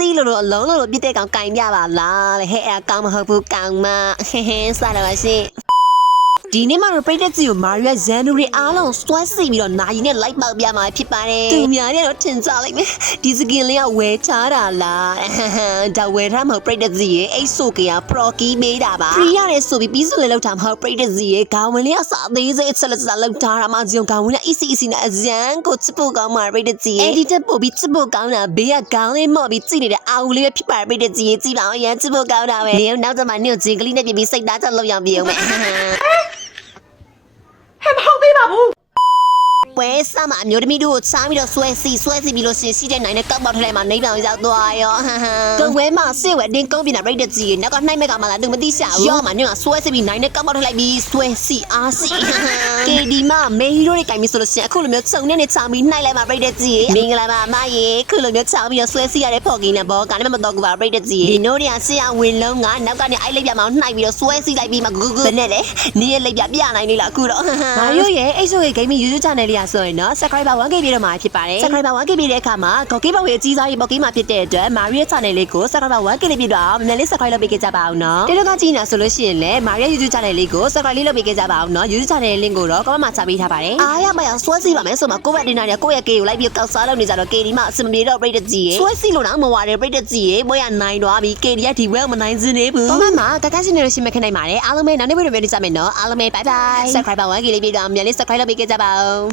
စီလိုအလုံးလိုပြစ်တဲ့ကောင်ကင်ပြပါလားဟဲ့အကောင်မဟုတ်ဘူးကောင်မဟဲစလာပါရှင်ဒီနေ့မှာတော့ပိတ်တဲ့စီကိုမာရီယာဇန်နူရီအားလုံးစွဲစီပြီးတော့နာယီနဲ့လိုက်ပေါက်ပြမှာဖြစ်ပါတယ်သူများနဲ့တော့ထင်ကြလိုက်မယ်ဒီစကင်လေးကဝဲချတာလားဒါဝဲထားမဟုတ်ပိတ်တဲ့စီရဲ့အိတ်ဆိုကရပရိုကီမေးတာပါဖရီရတယ်ဆိုပြီးစုလေးလောက်ထားမဟုတ်ပိတ်တဲ့စီရဲ့ခေါင်းဝင်လေးအစားသေးစိတ်ဆက်လက်လောက်ထားတာမှဇုံခေါင်းဝင်လေးအစီအစီနဲ့အဇန်ကိုချစ်ဖို့ကောင်းမှာပိတ်တဲ့စီရဲ့ဒီတက်ပို့ပြီးချစ်ဖို့ကောင်းတာဘေးကခေါင်းလေးမော့ပြီးကြည့်နေတဲ့အာဦးလေးပဲဖြစ်ပါတယ်ပိတ်တဲ့စီရဲ့ကြည့်ပါအောင်ရမ်းချစ်ဖို့ကောင်းတာပဲနေနောက်ကျမှနေကိုဂျင်ကလေးနဲ့ပြပြီးစိတ်သားချက်လောက်ရအောင်ပြအောင်မယ်ပွဲစမအမျိုးသမီးတို့ကိုချားပြီးတော့ဆွဲစီပြီးလို့ရှိတဲ့နိုင်နဲ့ကောက်ပေါက်ထလိုက်မှာနေတောင်ရောက်သွားရောကဝဲမဆေးဝဲတင်းကုန်းပြနာရိတ်တဲ့ကြီးနောက်ကနှိုက်မဲ့ကမှလာသူမသိရှာဘူးရောမညကဆွဲစီပြီးနိုင်နဲ့ကောက်ပေါက်ထလိုက်ပြီးဆွဲစီအားစီကေဒီမမေဟီရိုတွေကင်ပြီးဆိုလို့ရှိရင်အခုလိုမျိုးစုံနဲ့ချားပြီးနှိုက်လိုက်မှာရိတ်တဲ့ကြီးမင်္ဂလာပါအမရေခုလိုမျိုးချားပြီးတော့ဆွဲစီရတဲ့ဖော်ကင်းနဲ့ဘောကလည်းမတော်ကူပါရိတ်တဲ့ကြီးဒီနိုးတွေကဆရာဝင်လုံးကနောက်ကနေအိုက်လိုက်ပြမအောင်နှိုက်ပြီးတော့ဆွဲစီလိုက်ပြီးမှဂူဘယ်နဲ့လဲနေရလိုက်ပြနိုင်နေလားအခုတော့မာရီယိုရဲ့အိတ်ဆိုရဲ့ game YouTube channel လေးอ่ะဆိုရင်နော် subscriber 1k ပြည့်တော့မှာဖြစ်ပါတယ် subscriber 1k ပြည့်တဲ့အခါမှာဂေါ်ကေးဘောက်ရဲ့အကြီးစားရေးဘောက်ကေးမှာဖြစ်တဲ့အတွက် Maria channel လေးကို subscriber 1k လေးပြည့်တော့အောင်မြန်လေး subscribe လုပ်ပေးကြပါအောင်နော်ဒီလိုကကြည့်နေဆိုလို့ရှိရင်လည်း Maria YouTube channel လေးကို subscribe လေးလုပ်ပေးကြပါအောင်နော် YouTube channel link ကိုတော့ comment မှာချပေးထားပါတယ်အားရမရဆွဲစီပါမယ်ဆိုမှကိုယ့်ဘက်တင်တာနဲ့ကိုယ့်ရဲ့ K ကိုလိုက်ပြီးကောက်စားလုပ်နေကြတော့ K ဒီမှာအစမပြေတော့ break ကြီးရေဆွဲစီလို့တော့မဝါတယ် break ကြီးရေဘွဲရနိုင်တော့ပြီ K ဒီကဒီဝဲမနိုင်စင်းနေဘူး comment မှာကကရှိနေလို့ရှိမှခနိုင်ပါတယ်အားလုံးပဲနောက်နေ့ပြန်ကြမယ်နော်အားလုံးပဲ bye bye subscriber 1k လေးပြည့်တော့မြန်လေး subscribe လုပ်ပေးကြပါအောင်